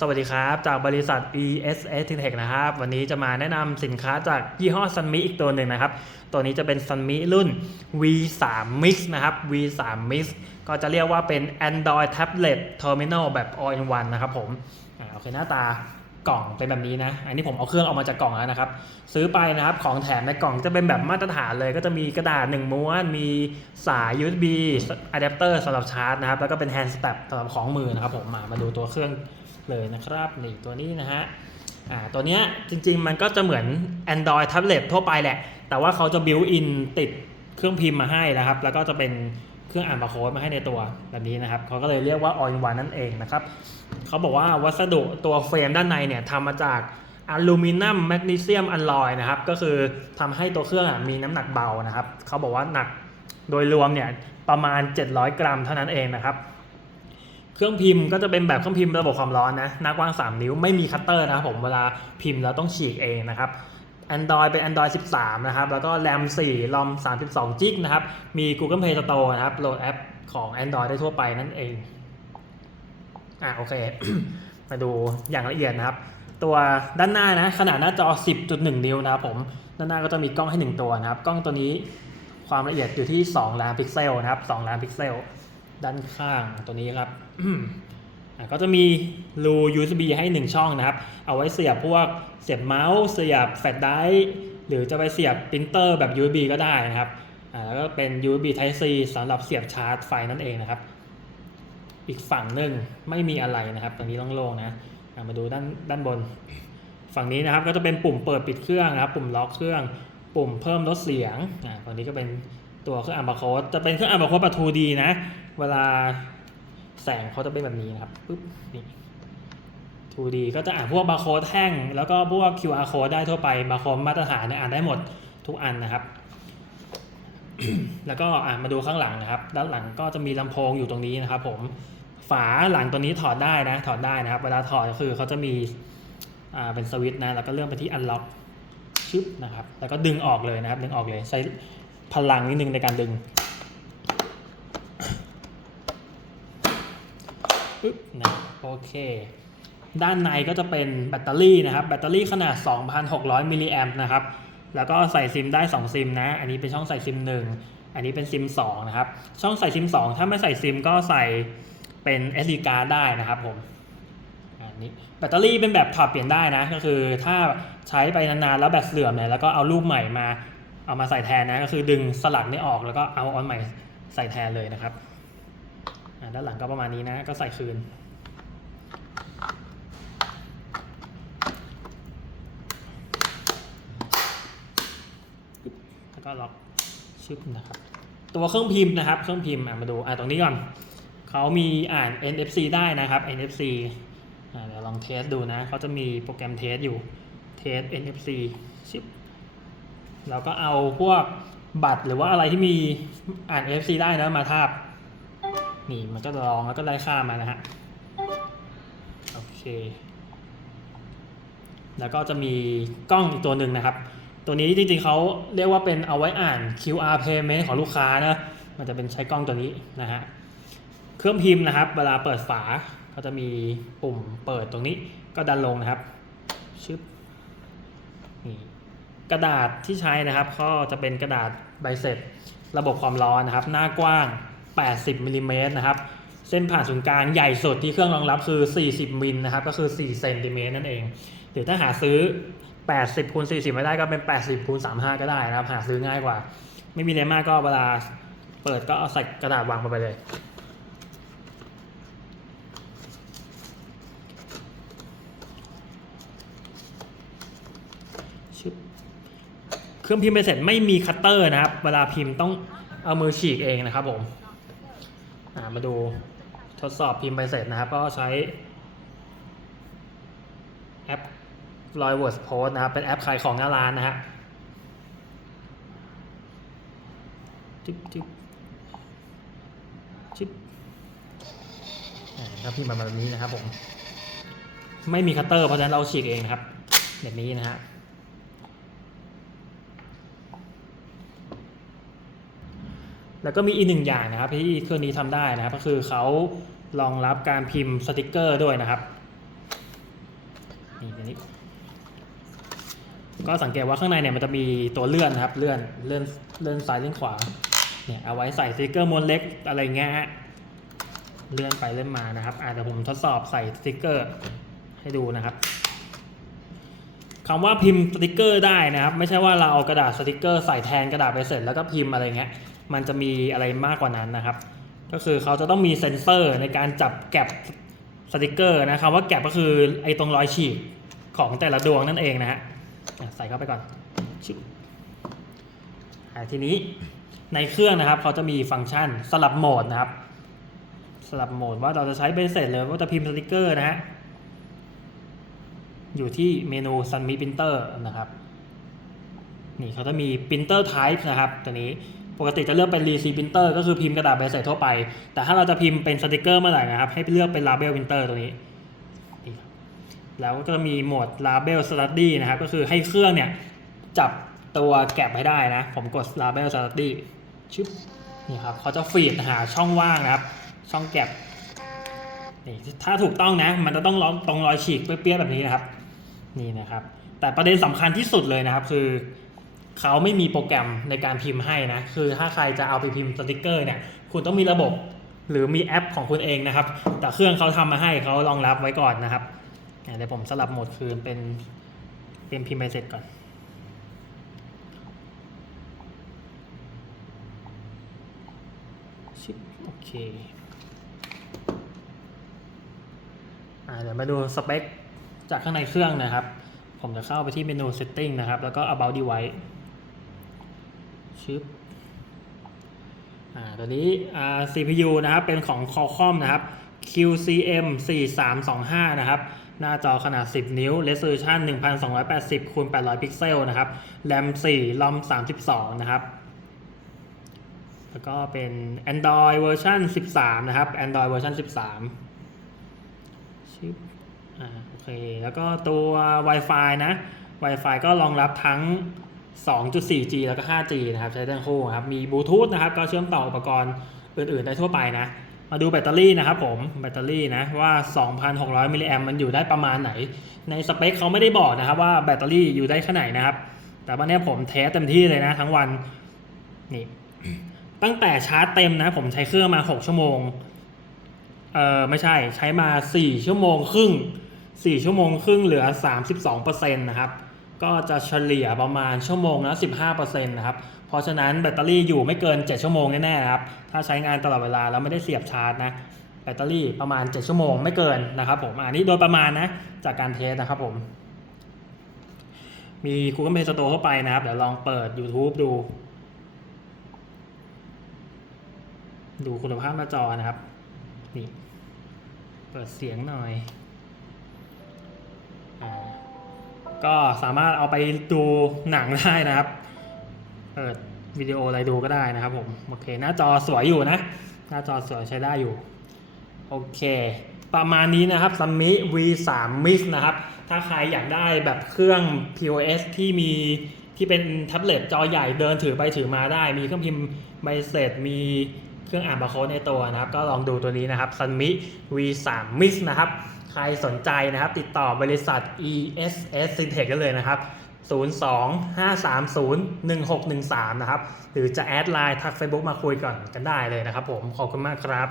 สวัสดีครับ จากบริษัท ESS Tech นะครับ วันนี้จะมาแนะนำสินค้าจากยี่ห้อ Sunmi อีกตัวหนึ่งนะครับ ตัวนี้จะเป็น Sunmi รุ่น V3 Mix นะครับ V3 Mix ก็จะเรียกว่าเป็น Android Tablet Terminal แบบ All in One นะครับผมอ่าโอเคหน้าตากล่องเป็นแบบนี้นะ อันนี้ผมเอาเครื่องออกมาจากกล่องแล้วนะครับ ซื้อไปนะครับ ของแถมในกล่องจะเป็นแบบมาตรฐานเลย ก็จะมีกระดาษ1ม้วน มีสาย USB อะแดปเตอร์สำหรับชาร์จนะครับ แล้วก็เป็น hand strap สำหรับของมือนะครับผม มามาดูตัวเครื่อง เลยนะครับนี่ตัวนี้นะฮะอ่าตัวเนี้ยจริงๆมันก็จะเหมือน Android tablet ทั่วไปแหละ แต่ว่าเขาจะ built in ติดเครื่องพิมพ์มาให้นะครับ แล้วก็จะเป็นเครื่องอ่านบาร์โค้ดมาให้ในตัวแบบนี้นะครับเขาก็เลยเรียกว่า all in one นั่นเองนะครับเขาบอกว่าวัสดุตัวเฟรมด้านในเนี่ยทำมาจากอลูมิเนียมแมกนีเซียมอลลอยนะครับ ก็คือทำให้ตัวเครื่องมีน้ำหนักเบานะครับ เขาบอกว่าหนักโดยรวมเนี่ยประมาณ 700 กรัมเท่านั้นเองนะครับ เครื่องพิมพ์ก็จะเป็นแบบเครื่องพิมพ์ระบบความร้อนนะหน้ากว้าง 3 นิ้วไม่มีคัตเตอร์นะครับผมเวลาพิมพ์เราต้องฉีกเองนะครับ Android เป็น Android 13 นะครับ แล้วก็ RAM 4 ROM 32 g b นะครับ มี Google Play Store นะครับ โหลดแอปของ Android ได้ทั่วไปนั่นเอง อะโอเค มาดูอย่างละเอียดนะครับ ตัวด้านหน้านะ ขนาดหน้าจอ 10.1 นิ้วนะครับผม ด้านหน้าก็จะมีกล้องให้ 1 ตัวนะครับ กล้องตัวนี้ความละเอียดอยู่ที่ 2 ล้านพิกเซลนะครับ 2 ล้านพิกเซล ด้านข้างตัวนี้ครับก็จะมีรู USB ให้ 1 ช่องนะครับ เอาไว้เสียบพวกเสียบเมาส์เสียบแฟลชไดรฟ์หรือจะไปเสียบปรินเตอร์แบบ USB ก็ได้นะครับแล้วก็เป็น USB Type C สำหรับเสียบชาร์จไฟนั่นเองนะครับ อีกฝั่งหนึ่งไม่มีอะไรนะครับตรงนี้โล่งๆนะมาดูด้านด้านบน ฝั่งนี้นะครับก็จะเป็นปุ่มเปิดปิดเครื่องนะครับ ปุ่มล็อกเครื่อง ปุ่มเพิ่มลดเสียงอ่าฝั่งนี้ก็เป็นตัวเครื่องอัมบาโคดจะเป็นเครื่องอัมบาโคดแบบ 2D นะ เวลาแสงเขาจะเป็นแบบนี้นะครับปึ๊บนี่ 2D ก็จะอ่านพวกบาร์โค้ดแท่งแล้วก็พวก QR code ได้ทั่วไปบาร์โค้ดมาตรฐานเนี่ยอ่านได้หมดทุกอันนะครับ แล้วก็อะมาดูข้างหลังนะครับ ด้านหลังก็จะมีลำโพงอยู่ตรงนี้นะครับ ผมฝาหลังตัวนี้ถอดได้นะ ถอดได้นะครับ เวลาถอดก็คือเขาจะมีอ่าเป็นสวิตช์นะแล้วก็เลื่อนไปที่ unlock ชึบนะครับ แล้วก็ดึงออกเลยนะครับ ดึงออกเลยใช้พลังนิดนึงในการดึง ปึ๊บนะโอเค ด้านในก็จะเป็นแบตเตอรี่นะครับ แบตเตอรี่ขนาด 2,600มิลลิแอมป์นะครับ แล้วก็ใส่ซิมได้ 2 ซิมนะ อันนี้เป็นช่องใส่ซิม 1 อันนี้เป็นซิม 2 นะครับ ช่องใส่ซิม 2 ถ้าไม่ใส่ซิมก็ใส่เป็น SD card ได้นะครับผมอันนี้แบตเตอรี่เป็นแบบถอดเปลี่ยนได้นะ ก็คือถ้าใช้ไปนานๆแล้วแบตเสื่อมเนี่ยแล้วก็เอาลูกใหม่มาเอามาใส่แทนนะ ก็คือดึงสลักนี้ออกแล้วก็เอาอันใหม่ใส่แทนเลยนะครับ ด้านหลังก็ประมาณนี้นะ ก็ใส่คืน แล้วก็ล็อกชึบนะครับ ตัวเครื่องพิมพ์นะครับ เครื่องพิมพ์มาดูอะตรงนี้ก่อน เขามีอ่าน NFC ได้นะครับ NFC อะเดี๋ยวลองเทสดูนะ เขาจะมีโปรแกรมเทสอยู่ เทส NFC ชึบเราก็เอาพวกบัตรหรือว่าอะไรที่มีอ่าน NFC ได้นะมาทาบ นี่มันก็จะลองแล้วก็ได้ค่ามานะฮะ โอเค แล้วก็จะมีกล้องอีกตัวหนึ่งนะครับ ตัวนี้จริงๆเขาเรียกว่าเป็นเอาไว้อ่าน QR payment ของลูกค้านะ มันจะเป็นใช้กล้องตัวนี้นะฮะ เครื่องพิมพ์นะครับ เวลาเปิดฝาเขาจะมีปุ่มเปิดตรงนี้ ก็ดันลงนะครับ ชึบ นี่กระดาษที่ใช้นะครับ ก็จะเป็นกระดาษใบเสร็จ ระบบความร้อนนะครับ หน้ากว้าง 80มิลลิเมตรนะครับ เส้นผ่านศูนย์กลางใหญ่สุดที่เครื่องรองรับคือ 40มิลนะครับ ก็คือ 4 เซนติเมตรนั่นเอง หรือถ้าหาซื้อ 80คูณ40 ไม่ได้ก็เป็น 80คูณ35 ก็ได้นะครับ หาซื้อง่ายกว่า ไม่มีอะไรมากก็เวลาเปิดก็เอาใส่กระดาษวางไปเลยเครื่องพิมพ์ไปเสร็จไม่มีคัตเตอร์นะครับ เวลาพิมพ์ต้องเอามือฉีกเองนะครับผม มาดูทดสอบพิมพ์ไปเสร็จนะครับ ก็ใช้แอป r o y w o r d Post นะครับ เป็นแอปขายของหน้าร้านนะฮะจิ๊บจิ๊บจิ๊บอ่าพิมพ์มาแบบนี้นะครับผม ไม่มีคัตเตอร์เพราะฉะนั้นเราฉีกเองนะครับแบบนี้นะฮะ แล้วก็มีอีกหนึ่งอย่างนะครับที่เครื่องนี้ทำได้นะครับ ก็คือเขารองรับการพิมพ์สติกเกอร์ด้วยนะครับนี่ตัวนี้ ก็สังเกตว่าข้างในเนี่ยมันจะมีตัวเลื่อนนะครับ เลื่อนเลื่อนเลื่อนซ้ายเลื่อนขวาเนี่ยเอาไว้ใส่สติกเกอร์มวนเล็กอะไรเงี้ยฮะเลื่อนไปเลื่อนมานะครับอาจจะผมทดสอบใส่สติกเกอร์ให้ดูนะครับคำว่าพิมพ์สติกเกอร์ได้นะครับ ไม่ใช่ว่าเราเอากระดาษสติกเกอร์ใส่แทนกระดาษไปเสร็จแล้วก็พิมพ์อะไรเงี้ย มันจะมีอะไรมากกว่านั้นนะครับ ก็คือเขาจะต้องมีเซ็นเซอร์ในการจับแก็บสติกเกอร์นะครับว่าแก็บก็คือไอ้ตรงรอยฉีกของแต่ละดวงนั่นเองนะฮะใส่เข้าไปก่อนทีนี้ในเครื่องนะครับเขาจะมีฟังก์ชันสลับโหมดนะครับ สลับโหมดว่าเราจะใช้เบสเสร็จเลยว่าจะพิมพ์สติกเกอร์นะฮะอยู่ที่เมนู Sun Mi Printer นะครับ นี่เขาจะมี printer type นะครับ ตัวนี้ ปกติจะเลือกเป็น r e c e printer ก็คือพิมพ์กระดาษใบเสร็จทั่วไป แต่ถ้าเราจะพิมพ์เป็นสติกเกอร์เมื่อไหร่นะครับ ให้เลือกเป็น label printer ตัวนี้ แล้วก็จะมีโหมด label study นะครับ ก็คือให้เครื่องเนี่ยจับตัวแก็บให้ได้นะ ผมกด label study ชึบนี่ครับเขาจะฟีดหาช่องว่างนะครับ ช่องแก็บนี่ถ้าถูกต้องนะ มันจะต้องล้อมตรงรอยฉีกเปี้ยๆแบบนี้นะครับ นี่นะครับ แต่ประเด็นสำคัญที่สุดเลยนะครับ คือ เขาไม่มีโปรแกรมในการพิมพ์ให้นะ คือถ้าใครจะเอาไปพิมพ์สติกเกอร์เนี่ยคุณต้องมีระบบหรือมีแอปของคุณเองนะครับ แต่เครื่องเขาทำมาให้เขารองรับไว้ก่อนนะครับเดี๋ยวผมสลับโหมดคืนเป็นเป็นพิมพ์ใบเสร็จก่อนชิปโอเคอ่าเดี๋ยวมาดูสเปคจากข้างในเครื่องนะครับ ผมจะเข้าไปที่เมนู Setting นะครับ แล้วก็ About Device ชึบอ่าตัวนี้อ่า CPU นะครับ เป็นของ Qualcomm นะครับ QCM 4325 นะครับ หน้าจอขนาด 10 นิ้ว Resolution 1280คูณ800 พิกเซลนะครับ RAM 4 ROM 32 นะครับ แล้วก็เป็น Android เวอร์ชัน13 นะครับ Android เวอร์ชัน13ชิปอ่าโอเค แล้วก็ตัว Wi-Fi นะ Wi-Fi ก็รองรับทั้ง 2.4G แล้วก็ 5G นะครับใช้ด้ทั้งคู่ครับมีบลูทูธนะครับก็เชื่อมต่ออุปกรณ์อื่นๆ ได้ทั่วไปนะ มาดูแบตเตอรี่นะครับผมแบตเตอรี่นะว่า 2,600 มิลลิแอมมันอยู่ได้ประมาณไหน ในสเปคเขาไม่ได้บอกนะครับว่าแบตเตอรี่อยู่ได้แค่ไหนนะครับ แต่วันนี้ผมเทสเต็มที่เลยนะ ทั้งวันนี่ตั้งแต่ชาร์จเต็มนะ ผมใช้เครื่องมา 6 ชั่วโมงเออไม่ใช่ใช้มา 4 ชั่วโมงครึ่ง 4 ชั่วโมงครึ่งเหลือ 32%นะครับ ก็จะเฉลี่ยประมาณชั่วโมงละ15%นะครับ เพราะฉะนั้นแบตเตอรี่อยู่ไม่เกิน 7 ชั่วโมงแน่ๆครับ ถ้าใช้งานตลอดเวลาแล้วไม่ได้เสียบชาร์จนะ แบตเตอรี่ประมาณ 7 ชั่วโมงไม่เกินนะครับผมอันนี้โดยประมาณนะ จากการเทสนะครับผม มี Google Play Store เข้าไปนะครับ เดี๋ยวลองเปิด YouTube ดู ดูคุณภาพหน้าจอนะครับ นี่ เปิดเสียงหน่อย ก็สามารถเอาไปดูหนังได้นะครับเปิดวิดีโออะไรดูก็ได้นะครับผม โอเค หน้าจอสวยอยู่นะ หน้าจอสวยใช้ได้อยู่ โอเค ประมาณนี้นะครับซัมมิ V3 Mix นะครับ ถ้าใครอยากได้แบบเครื่อง POS ที่มีที่เป็นแท็บเล็ตจอใหญ่เดินถือไปถือมาได้ มีเครื่องพิมพ์ใบเสร็จมี เครื่องอ่านบาร์โค้ดในตัวนะครับ ก็ลองดูตัวนี้นะครับซันมิ V3 Mix นะครับใครสนใจนะครับ ติดต่อบริษัท ESS Syntech ได้เลยนะครับ 02-530-1613 นะครับ หรือจะแอดไลน์ทัก Facebook มาคุยก่อนกันได้เลยนะครับผม ขอบคุณมากครับ